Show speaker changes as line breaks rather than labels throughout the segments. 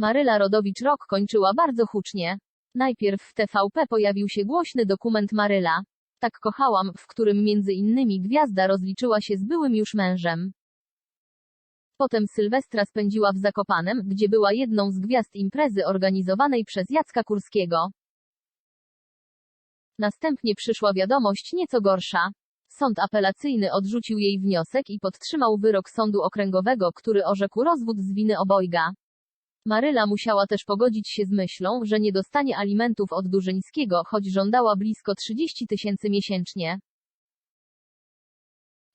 Maryla Rodowicz rok kończyła bardzo hucznie. Najpierw w TVP pojawił się głośny dokument Maryla. Tak kochałam, w którym między innymi gwiazda rozliczyła się z byłym już mężem. Potem Sylwestra spędziła w Zakopanem, gdzie była jedną z gwiazd imprezy organizowanej przez Jacka Kurskiego. Następnie przyszła wiadomość nieco gorsza. Sąd apelacyjny odrzucił jej wniosek i podtrzymał wyrok sądu okręgowego, który orzekł rozwód z winy obojga. Maryla musiała też pogodzić się z myślą, że nie dostanie alimentów od Durzyńskiego, choć żądała blisko 30 tysięcy miesięcznie.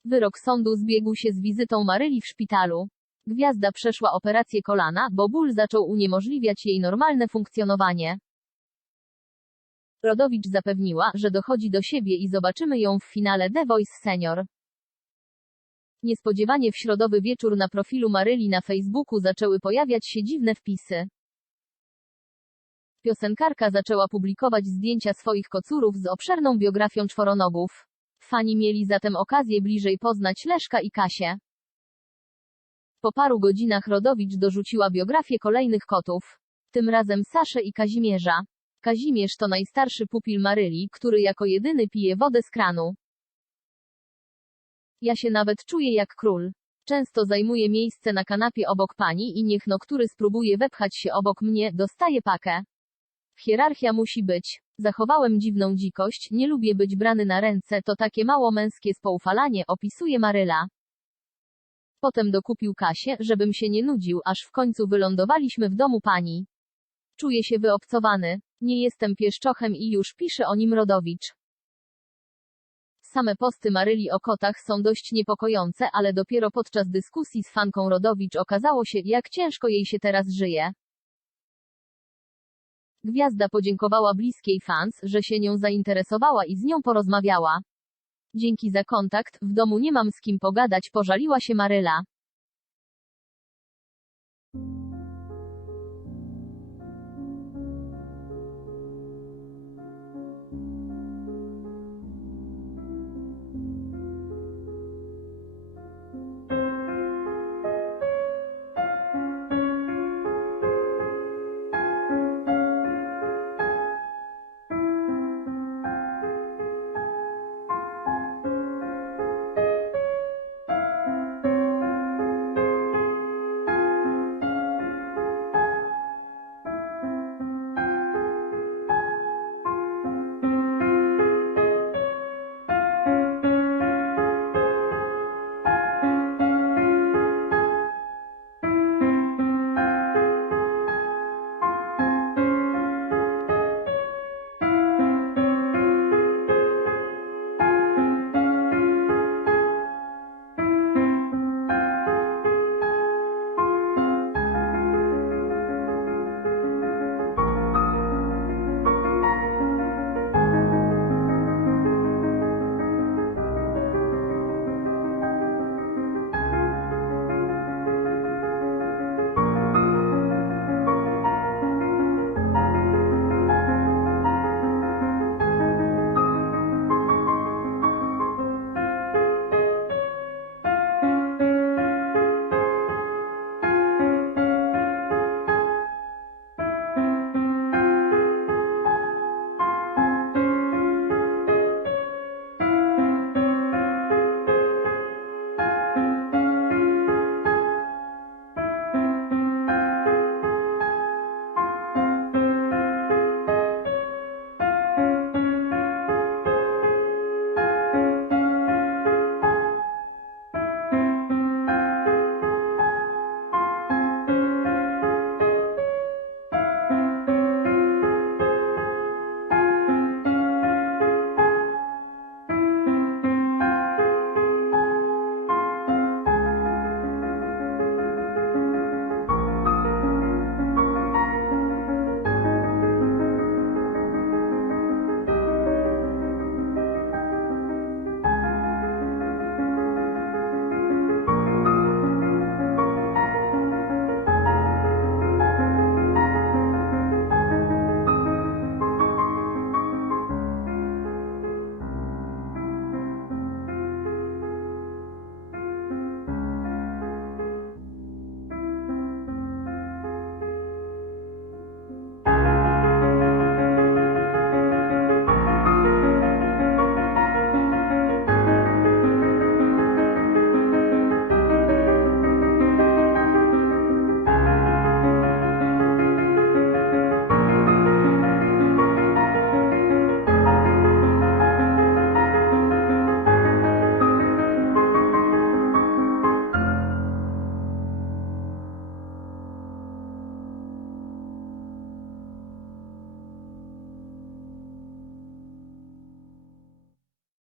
Wyrok sądu zbiegł się z wizytą Maryli w szpitalu. Gwiazda przeszła operację kolana, bo ból zaczął uniemożliwiać jej normalne funkcjonowanie. Rodowicz zapewniła, że dochodzi do siebie i zobaczymy ją w finale The Voice Senior. Niespodziewanie w środowy wieczór na profilu Maryli na Facebooku zaczęły pojawiać się dziwne wpisy. Piosenkarka zaczęła publikować zdjęcia swoich kocurów z obszerną biografią czworonogów. Fani mieli zatem okazję bliżej poznać Leszka i Kasię. Po paru godzinach Rodowicz dorzuciła biografię kolejnych kotów. Tym razem Saszę i Kazimierza. Kazimierz to najstarszy pupil Maryli, który jako jedyny pije wodę z kranu. Ja się nawet czuję jak król. Często zajmuję miejsce na kanapie obok pani i niech no który spróbuje wepchać się obok mnie, dostaje pakę. Hierarchia musi być. Zachowałem dziwną dzikość, nie lubię być brany na ręce, to takie mało męskie spoufalanie, opisuje Maryla. Potem dokupił Kasię, żebym się nie nudził, aż w końcu wylądowaliśmy w domu pani. Czuję się wyobcowany. Nie jestem pieszczochem i już pisze o nim Rodowicz. Same posty Maryli o kotach są dość niepokojące, ale dopiero podczas dyskusji z fanką Rodowicz okazało się, jak ciężko jej się teraz żyje. Gwiazda podziękowała bliskiej fans, że się nią zainteresowała i z nią porozmawiała. Dzięki za kontakt, w domu nie mam z kim pogadać, pożaliła się Maryla.